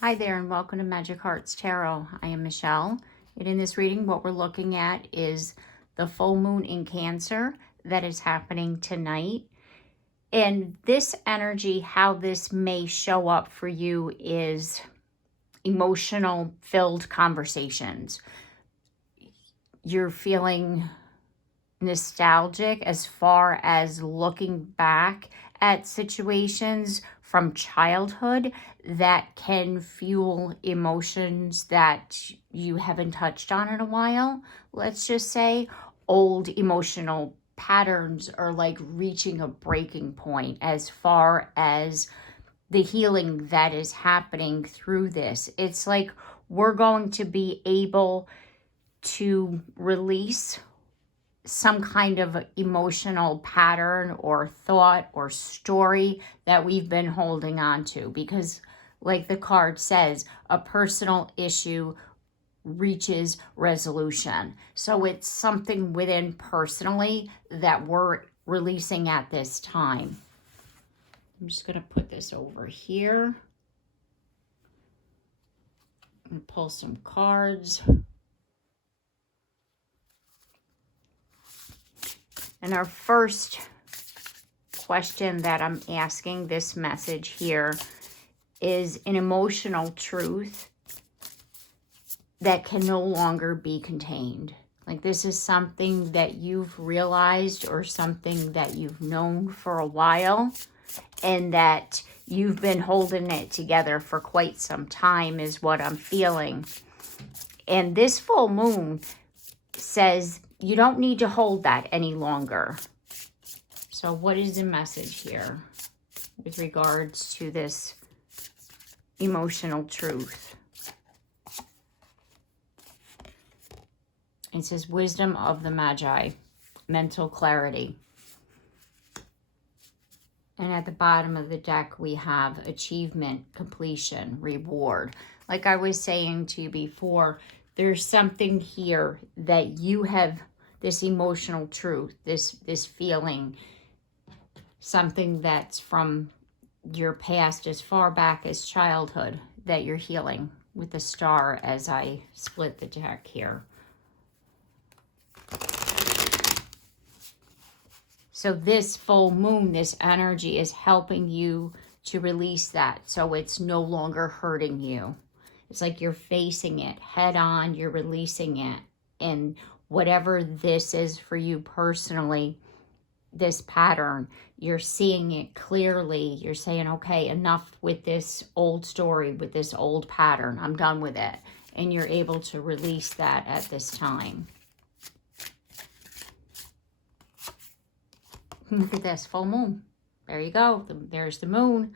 Hi there and welcome to Magic Hearts Tarot. I am Michelle, and in this reading what we're looking at is the full moon in Cancer that is happening tonight. And this energy, how this may show up for you, is emotional filled conversations. You're feeling nostalgic as far as looking back at situations from childhood that can fuel emotions that you haven't touched on in a while. Let's just say old emotional patterns are like reaching a breaking point as far as the healing that is happening through this. It's like we're going to be able to release some kind of emotional pattern or thought or story that we've been holding on to, because like the card says, a personal issue reaches resolution. So it's something within personally that we're releasing at this time. I'm just going to put this over here and pull some cards. And our first question that I'm asking this message here is an emotional truth that can no longer be contained. Like this is something that you've realized or something that you've known for a while and that you've been holding it together for quite some time is what I'm feeling. And this full moon says you don't need to hold that any longer. So what is the message here with regards to this emotional truth? It says wisdom of the Magi, mental clarity. And at the bottom of the deck, we have achievement, completion, reward. Like I was saying to you before, there's something here that you have, this emotional truth, this feeling, something that's from your past as far back as childhood that you're healing with the star as I split the deck here. So this full moon, this energy is helping you to release that so it's no longer hurting you. It's like you're facing it head on, you're releasing it. And whatever this is for you personally, this pattern, you're seeing it clearly. You're saying, okay, enough with this old story, with this old pattern. I'm done with it. And you're able to release that at this time. Look at this, full moon. There you go. There's the moon.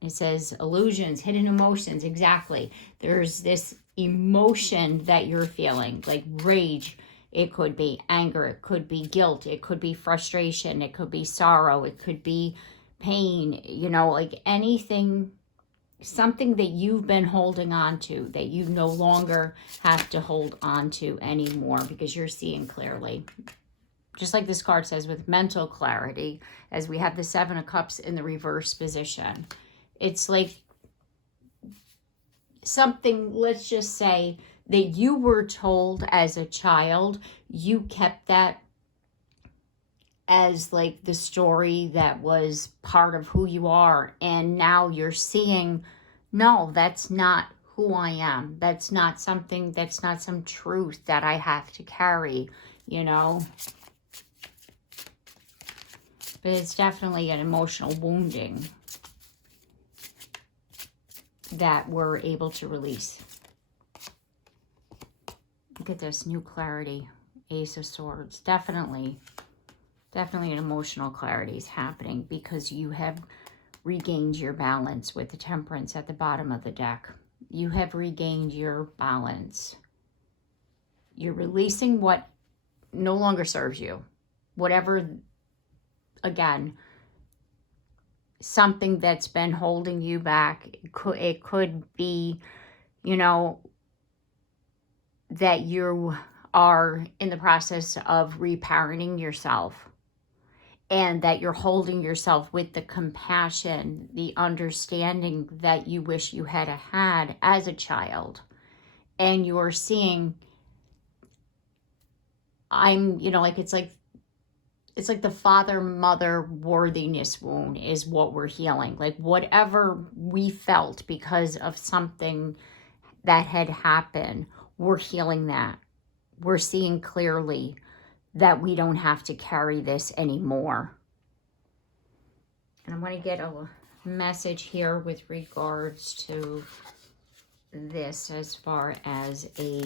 It says illusions, hidden emotions. Exactly. There's this emotion that you're feeling, like rage. It could be anger. It could be guilt. It could be frustration. It could be sorrow. It could be pain. You know, like anything, something that you've been holding on to that you no longer have to hold on to anymore because you're seeing clearly. Just like this card says, with mental clarity, as we have the Seven of Cups in the reverse position. It's like something, let's just say, that you were told as a child, you kept that as like the story that was part of who you are. And now you're seeing, no, that's not who I am. That's not something, that's not some truth that I have to carry, you know. But it's definitely an emotional wounding that we're able to release. Look at this, new clarity, Ace of Swords. Definitely an emotional clarity is happening because you have regained your balance with the Temperance at the bottom of the deck. You have regained your balance. You're releasing what no longer serves you. Whatever, again, something that's been holding you back. It could be, you know, that you are in the process of reparenting yourself. and that you're holding yourself with the compassion, the understanding that you wish you had had as a child. And you're seeing, like it's like the father-mother worthiness wound is what we're healing. Like whatever we felt because of something that had happened, we're healing that. We're seeing clearly that we don't have to carry this anymore. And I'm going to get a message here with regards to this as far as a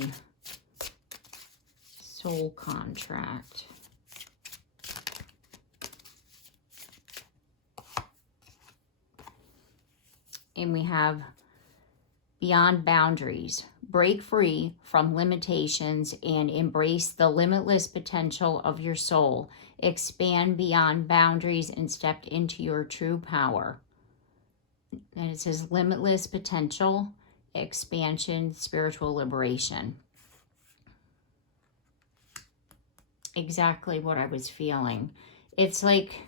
soul contract. And we have beyond boundaries. Break free from limitations and embrace the limitless potential of your soul. Expand beyond boundaries and step into your true power. And it says limitless potential, expansion, spiritual liberation. Exactly what I was feeling. It's like,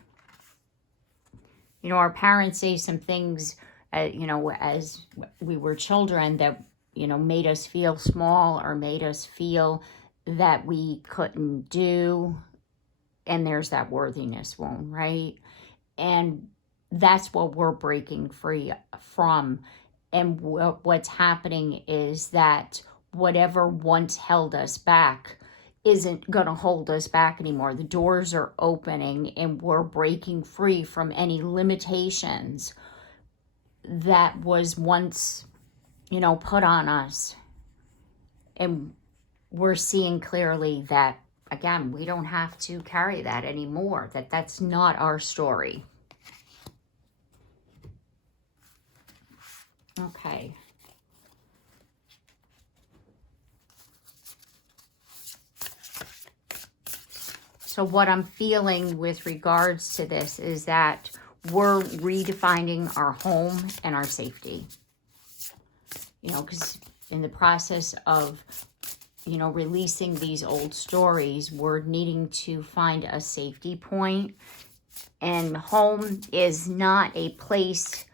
our parents say some things, as we were children that, made us feel small or made us feel that we couldn't do. And there's that worthiness wound, right? And that's what we're breaking free from. And what's happening is that whatever once held us back isn't going to hold us back anymore. The doors are opening and we're breaking free from any limitations that was once, put on us. And we're seeing clearly that, again, we don't have to carry that anymore, that's not our story. Okay. So what I'm feeling with regards to this is that we're redefining our home and our safety. Because in the process of, releasing these old stories, we're needing to find a safety point. And home is not a place,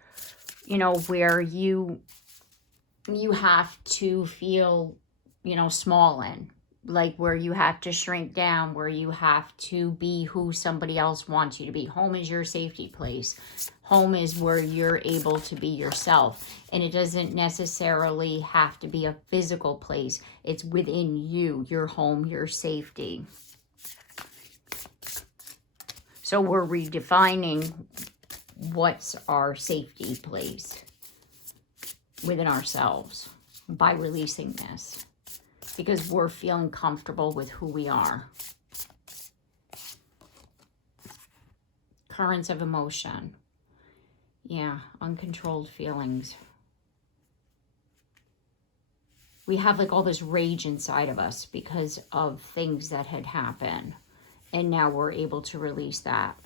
where you have to feel, small in. Like where you have to shrink down, where you have to be who somebody else wants you to be. Home is your safety place. Home is where you're able to be yourself. And it doesn't necessarily have to be a physical place. It's within you, your home, your safety. So we're redefining what's our safety place within ourselves by releasing this. Because we're feeling comfortable with who we are. Currents of emotion. Yeah, uncontrolled feelings. We have like all this rage inside of us because of things that had happened. And now we're able to release that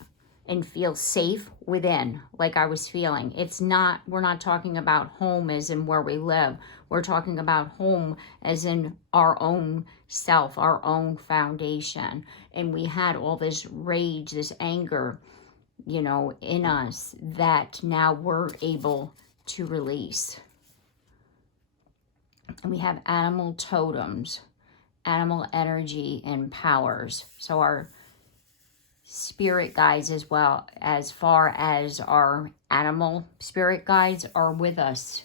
and feel safe within, like I was feeling. We're not talking about home as in where we live. We're talking about home as in our own self, our own foundation. And we had all this rage, this anger, in us that now we're able to release. And we have animal totems, animal energy and powers. So our spirit guides, as well as far as our animal spirit guides, are with us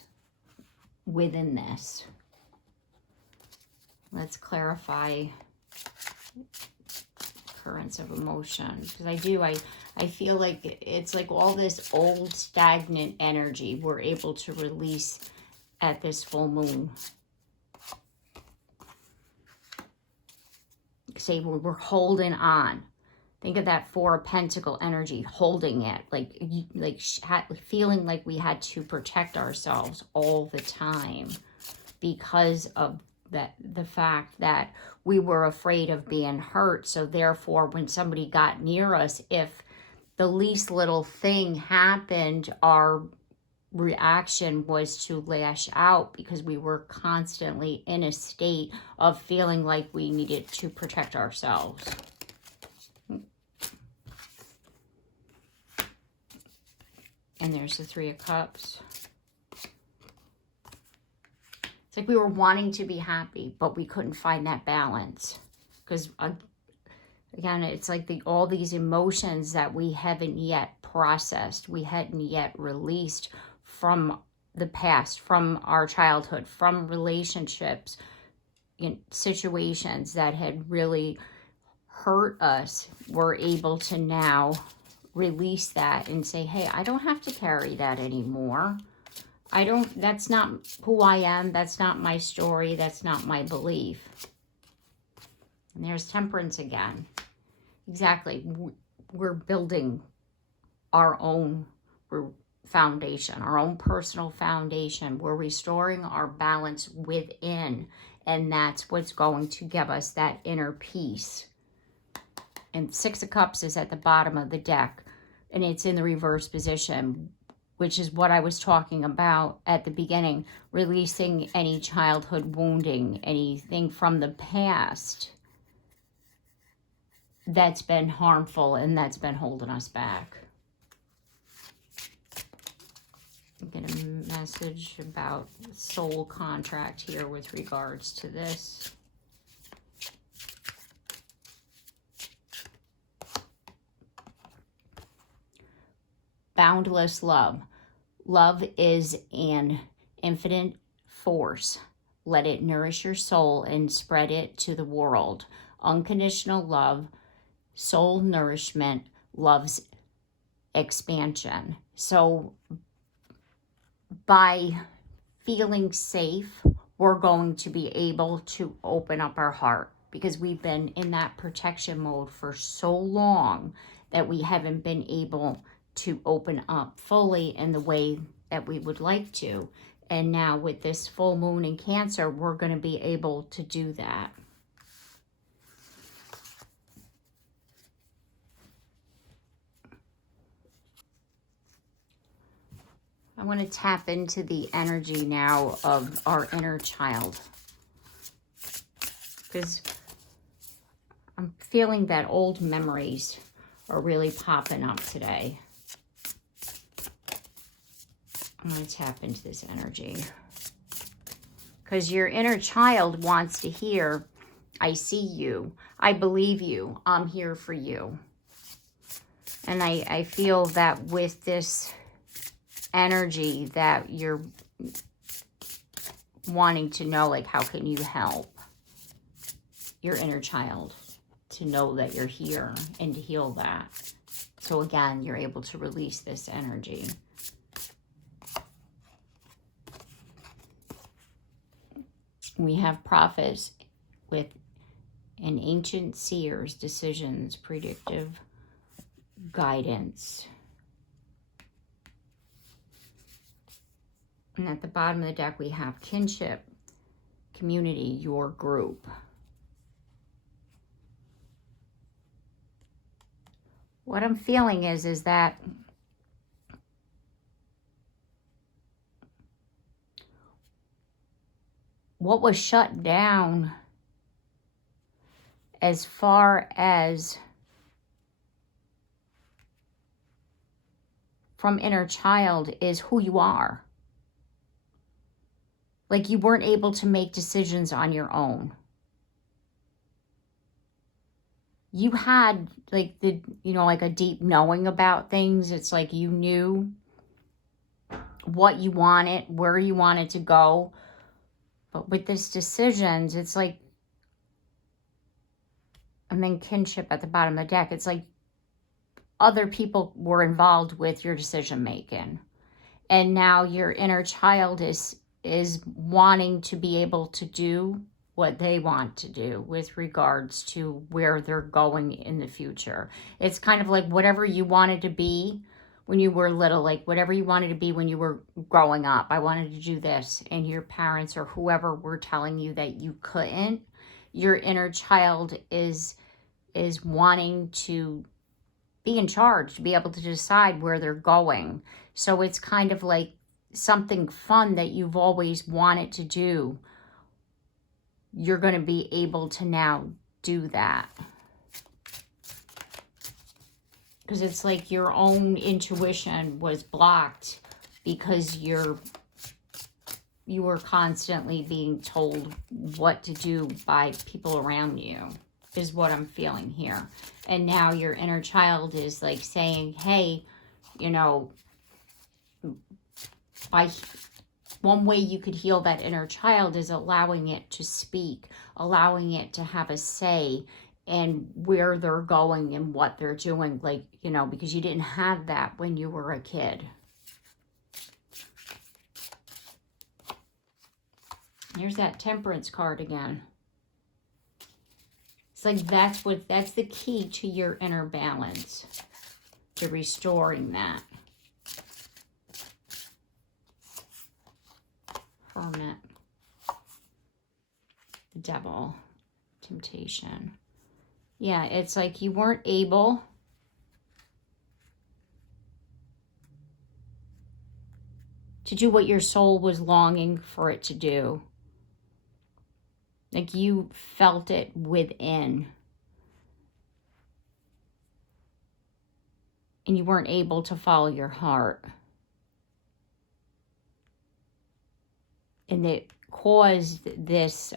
within this. Let's clarify currents of emotion, because I feel like it's like all this old stagnant energy we're able to release at this full moon. Say we're holding on. Think of that Four of Pentacle energy, holding it, like feeling like we had to protect ourselves all the time because of the fact that we were afraid of being hurt. So therefore, when somebody got near us, if the least little thing happened, our reaction was to lash out because we were constantly in a state of feeling like we needed to protect ourselves. And there's the Three of Cups. It's like we were wanting to be happy, but we couldn't find that balance. Because, again, it's like all these emotions that we haven't yet processed. We hadn't yet released from the past, from our childhood, from relationships, situations that had really hurt us. We're able to now release that and say, hey, I don't have to carry that anymore. That's not who I am. That's not my story. That's not my belief. And there's Temperance again. Exactly. We're building our own foundation, our own personal foundation. We're restoring our balance within, and that's what's going to give us that inner peace. And Six of Cups is at the bottom of the deck, and it's in the reverse position, which is what I was talking about at the beginning, releasing any childhood wounding, anything from the past that's been harmful and that's been holding us back. Get a message about soul contract here with regards to this. Boundless love. Love is an infinite force. Let it nourish your soul and spread it to the world. Unconditional love, soul nourishment, love's expansion. So by feeling safe, we're going to be able to open up our heart, because we've been in that protection mode for so long that we haven't been able to open up fully in the way that we would like to. And now with this full moon in Cancer, we're going to be able to do that. I want to tap into the energy now of our inner child, because I'm feeling that old memories are really popping up today. I'm going to tap into this energy, because your inner child wants to hear, I see you, I believe you, I'm here for you. And I feel that with this energy that you're wanting to know, like, how can you help your inner child to know that you're here and to heal that. So again, you're able to release this energy. We have prophets with an ancient seers, decisions, predictive guidance. And at the bottom of the deck, we have kinship, community, your group. What I'm feeling is that what was shut down as far as from inner child is who you are. Like, you weren't able to make decisions on your own. You had like like a deep knowing about things. It's like you knew what you wanted, where you wanted to go. But with this decisions, it's like, and then kinship at the bottom of the deck, it's like other people were involved with your decision making. And now your inner child is wanting to be able to do what they want to do with regards to where they're going in the future. It's kind of like whatever you wanted to be when you were little, like whatever you wanted to be when you were growing up. I wanted to do this, and your parents or whoever were telling you that you couldn't. Your inner child is wanting to be in charge, to be able to decide where they're going. So it's kind of like something fun that you've always wanted to do. You're going to be able to now do that. because it's like your own intuition was blocked because you were constantly being told what to do by people around you, is what I'm feeling here. And now your inner child is like saying, hey, you know, by one way you could heal that inner child is allowing it to speak, allowing it to have a say in where they're going and what they're doing, like, you know, because you didn't have that when you were a kid. Here's that Temperance card again. It's like that's the key to your inner balance, to restoring that. Hermit. The Devil. Temptation. Yeah, it's like you weren't able to do what your soul was longing for it to do. Like you felt it within. And you weren't able to follow your heart. And it caused this,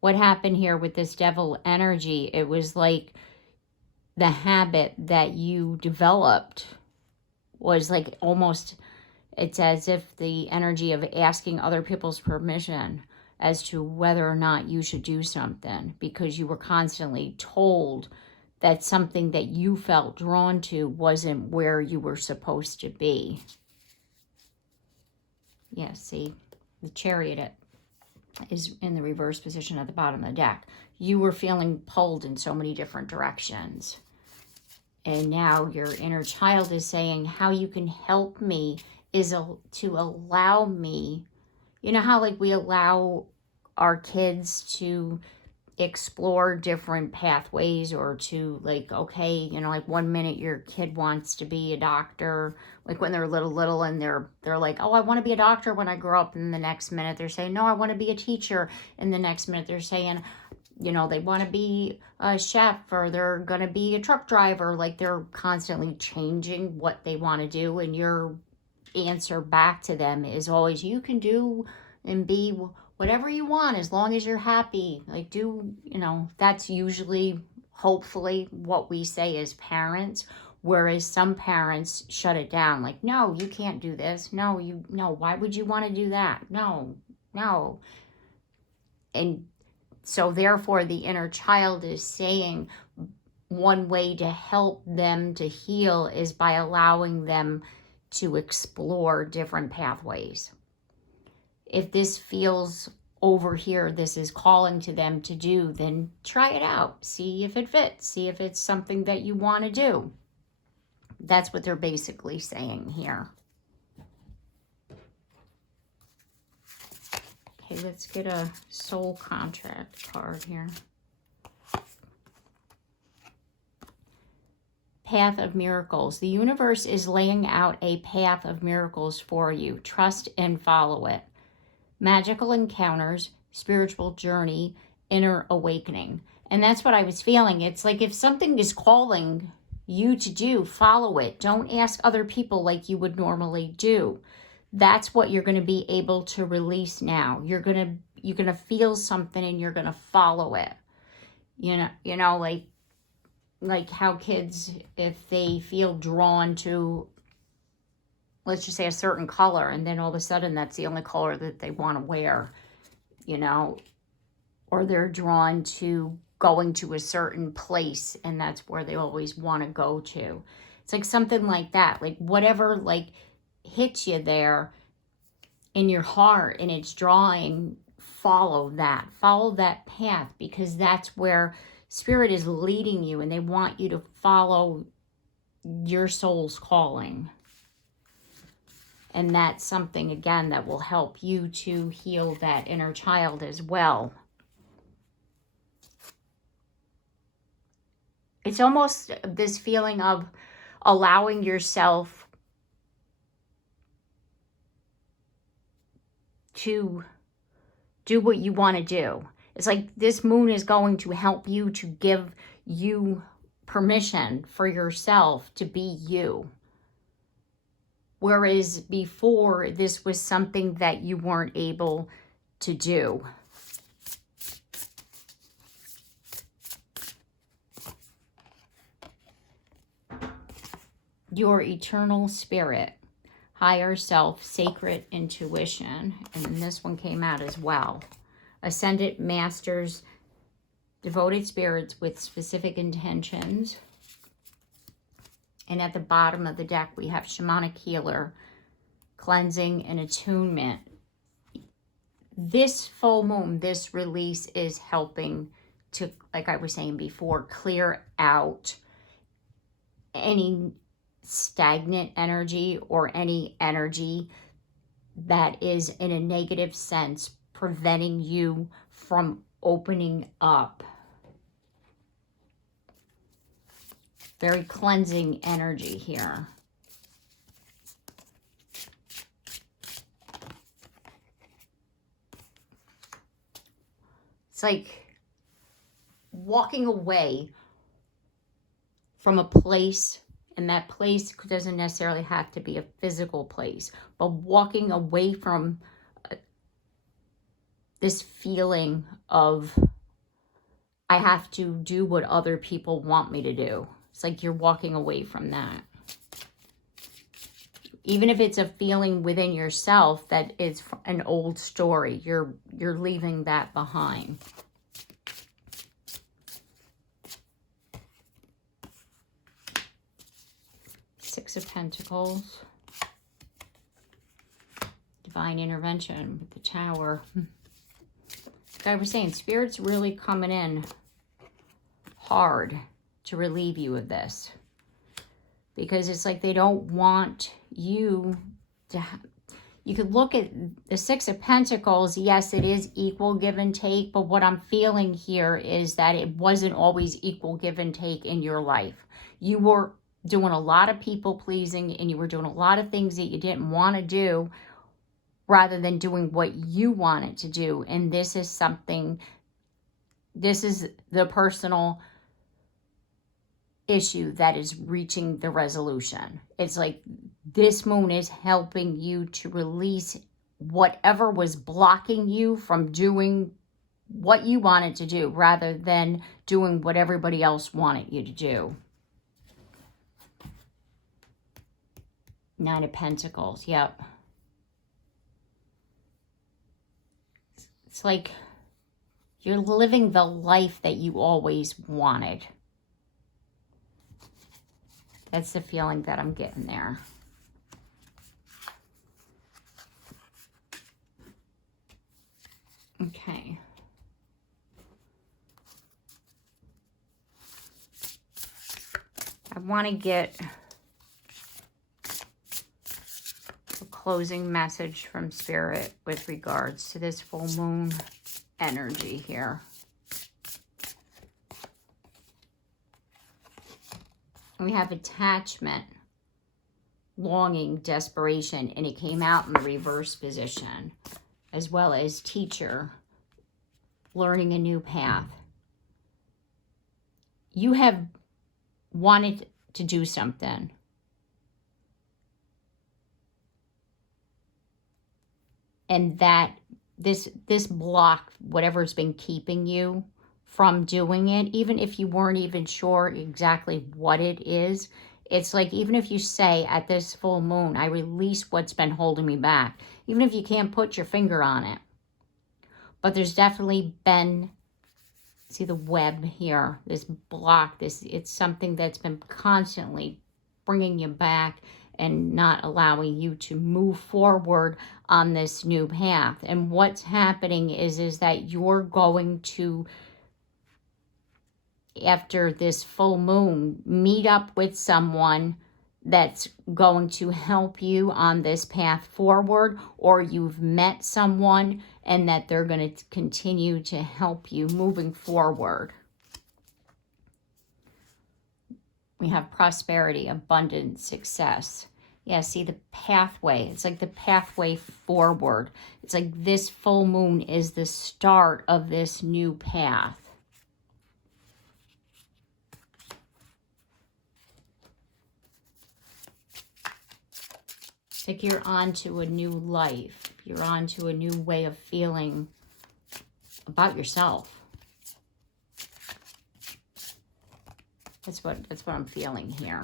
what happened here with this devil energy, it was like the habit that you developed was like almost, it's as if the energy of asking other people's permission as to whether or not you should do something, because you were constantly told that something that you felt drawn to wasn't where you were supposed to be. Yeah, see, the Chariot is in the reverse position at the bottom of the deck. You were feeling pulled in so many different directions. And now your inner child is saying, how you can help me is to allow me. You know how like we allow our kids to explore different pathways, or to like, okay, you know, like one minute your kid wants to be a doctor, like when they're little and they're like, oh, I want to be a doctor when I grow up, and the next minute they're saying, no, I want to be a teacher, and the next minute they're saying, you know, they want to be a chef, or they're going to be a truck driver. Like they're constantly changing what they want to do, and your answer back to them is always, you can do and be whatever you want as long as you're happy. Like do, you know, that's usually, hopefully, what we say as parents. Whereas some parents shut it down, like, no, you can't do this. No, why would you want to do that? No. And so therefore the inner child is saying one way to help them to heal is by allowing them to explore different pathways. If this feels over here, this is calling to them to do, then try it out. See if it fits. See if it's something that you want to do. That's what they're basically saying here. Okay, let's get a soul contract card here. Path of miracles. The universe is laying out a path of miracles for you. Trust and follow it. Magical encounters, spiritual journey, inner awakening. And that's what I was feeling. It's like if something is calling you to do, follow it. Don't ask other people like you would normally do. That's what you're going to be able to release now. You're going to feel something and you're going to follow it. You know, like how kids, if they feel drawn to, let's just say, a certain color, and then all of a sudden that's the only color that they want to wear, you know, or they're drawn to going to a certain place and that's where they always want to go to. It's like something like that, like whatever like hits you there in your heart and it's drawing, follow that path, because that's where Spirit is leading you, and they want you to follow your soul's calling. And that's something, again, that will help you to heal that inner child as well. It's almost this feeling of allowing yourself to do what you want to do. It's like this moon is going to help you to give you permission for yourself to be you. Whereas before, this was something that you weren't able to do. Your eternal spirit, higher self, sacred intuition. And then this one came out as well. Ascended masters, devoted spirits with specific intentions. And at the bottom of the deck, we have shamanic healer, cleansing and attunement. This full moon, this release is helping to, like I was saying before, clear out any stagnant energy or any energy that is in a negative sense preventing you from opening up. Very cleansing energy here. It's like walking away from a place, and that place doesn't necessarily have to be a physical place, but walking away from this feeling of I have to do what other people want me to do. It's like you're walking away from that. Even if it's a feeling within yourself that is an old story, you're leaving that behind. Six of Pentacles. Divine intervention with the Tower. Like I was saying, Spirit's really coming in hard to relieve you of this. Because it's like they don't want you to... You could look at the Six of Pentacles. Yes, it is equal give and take. But what I'm feeling here is that it wasn't always equal give and take in your life. You were doing a lot of people pleasing, and you were doing a lot of things that you didn't want to do rather than doing what you wanted to do. And this is something, this is the personal issue that is reaching the resolution. It's like this moon is helping you to release whatever was blocking you from doing what you wanted to do rather than doing what everybody else wanted you to do. Nine of Pentacles, yep. It's like you're living the life that you always wanted. That's the feeling that I'm getting there. Okay. I want to get a closing message from Spirit with regards to this full moon energy here. We have attachment, longing, desperation, and it came out in the reverse position, as well as teacher, learning a new path. You have wanted to do something. And that this block, whatever's been keeping you from doing it, even if you weren't even sure exactly what it is, it's like even if you say at this full moon, I release what's been holding me back, even if you can't put your finger on it. But there's definitely been, see the web here, this block, it's something that's been constantly bringing you back and not allowing you to move forward on this new path. And what's happening is that you're going to, after this full moon, meet up with someone that's going to help you on this path forward, or you've met someone and that they're going to continue to help you moving forward. We have prosperity, abundance, success. Yeah, see the pathway. It's like the pathway forward. It's like this full moon is the start of this new path. It's like you're on to a new life. You're on to a new way of feeling about yourself. That's what I'm feeling here.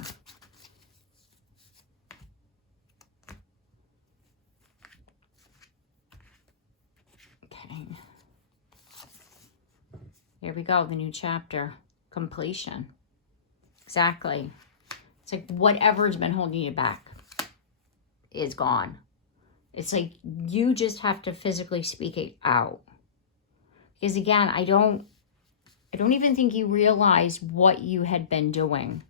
Okay. Here we go, the new chapter. Completion. Exactly. It's like whatever's been holding you back is gone. It's like you just have to physically speak it out. Because again, I don't even think you realize what you had been doing,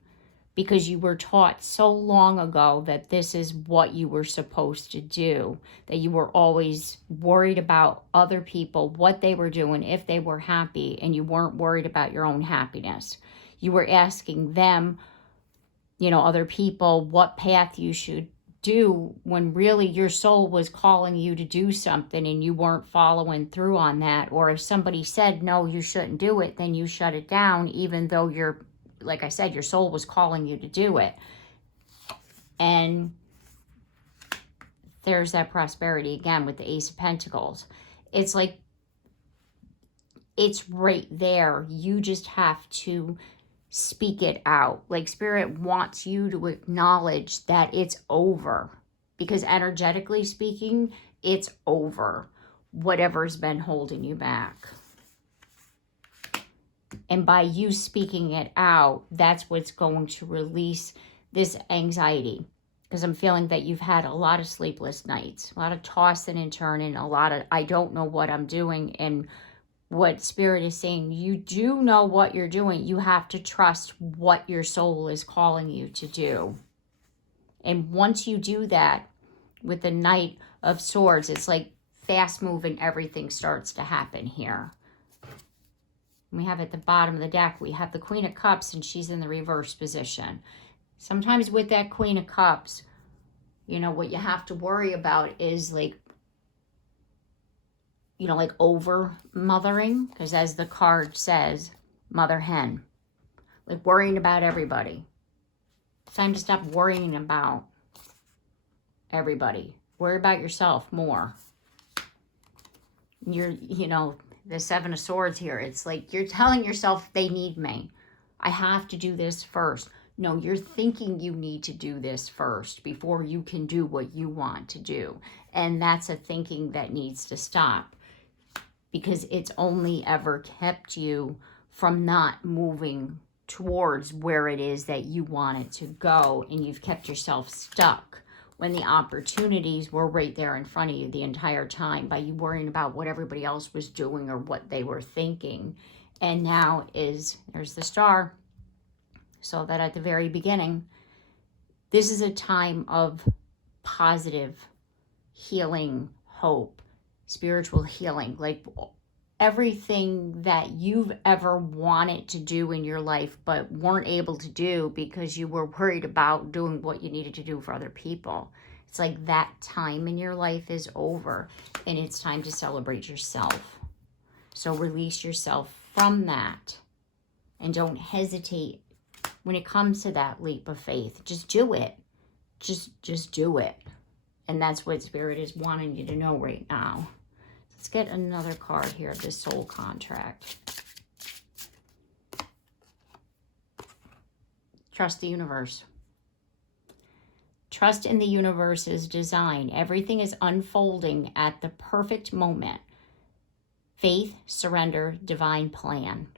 because you were taught so long ago that this is what you were supposed to do, that you were always worried about other people, what they were doing, if they were happy, and you weren't worried about your own happiness. You were asking them, other people, what path you should do, when really your soul was calling you to do something and you weren't following through on that. Or if somebody said, no, you shouldn't do it, then you shut it down, even though like I said, your soul was calling you to do it. And there's that prosperity again with the Ace of Pentacles. It's like, it's right there. You just have to speak it out. Like Spirit wants you to acknowledge that it's over, because energetically speaking, it's over. Whatever's been holding you back. And by you speaking it out, that's what's going to release this anxiety. Because I'm feeling that you've had a lot of sleepless nights, a lot of tossing and turning, a lot of, I don't know what I'm doing. And what Spirit is saying, you do know what you're doing. You have to trust what your soul is calling you to do. And once you do that with the Knight of Swords, it's like fast moving, everything starts to happen here. We have at the bottom of the deck, we have the Queen of Cups, and she's in the reverse position. Sometimes with that Queen of Cups, what you have to worry about is like over mothering, because as the card says, mother hen, like worrying about everybody. It's time to stop worrying about everybody. Worry about yourself more. You're, the Seven of Swords here, it's like you're telling yourself, they need me. I have to do this first. No, you're thinking you need to do this first before you can do what you want to do. And that's a thinking that needs to stop, because it's only ever kept you from not moving towards where it is that you want it to go. And you've kept yourself stuck when the opportunities were right there in front of you the entire time, by you worrying about what everybody else was doing or what they were thinking. And now there's the Star. So that at the very beginning, this is a time of positive healing, hope, spiritual healing, like everything that you've ever wanted to do in your life but weren't able to do because you were worried about doing what you needed to do for other people. It's like that time in your life is over, and it's time to celebrate yourself. So release yourself from that, and don't hesitate when it comes to that leap of faith. Just do it. Just do it. And that's what Spirit is wanting you to know right now. Let's get another card here of this soul contract. Trust the universe. Trust in the universe's design. Everything is unfolding at the perfect moment. Faith, surrender, divine plan.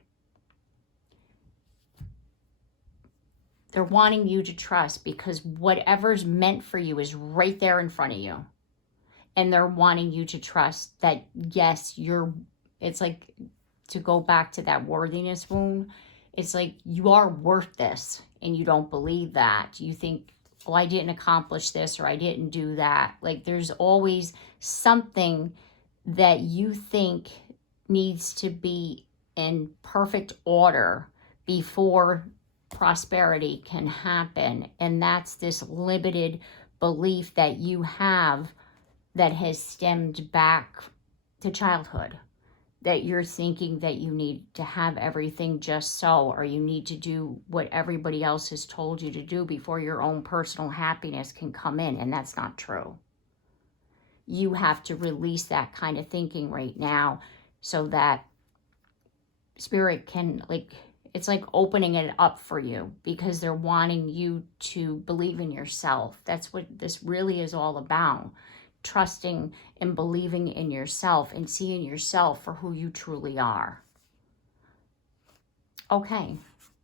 They're wanting you to trust, because whatever's meant for you is right there in front of you. And they're wanting you to trust that, yes, it's like, to go back to that worthiness wound, it's like you are worth this, and you don't believe that. You think, oh, I didn't accomplish this, or I didn't do that. Like there's always something that you think needs to be in perfect order before prosperity can happen. And that's this limited belief that you have that has stemmed back to childhood, that you're thinking that you need to have everything just so, or you need to do what everybody else has told you to do before your own personal happiness can come in, and that's not true. You have to release that kind of thinking right now so that Spirit can, like, it's like opening it up for you, because they're wanting you to believe in yourself. That's what this really is all about. Trusting and believing in yourself and seeing yourself for who you truly are. Okay,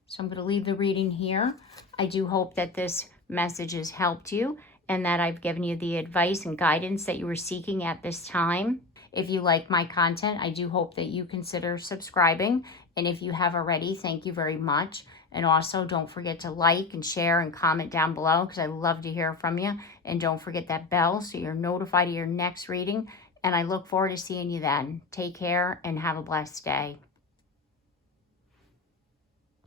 so I'm going to leave the reading here. I do hope that this message has helped you and that I've given you the advice and guidance that you were seeking at this time. If you like my content, I do hope that you consider subscribing. And if you have already, thank you very much. And also, don't forget to like and share and comment down below, because I love to hear from you. And don't forget that bell so you're notified of your next reading. And I look forward to seeing you then. Take care and have a blessed day.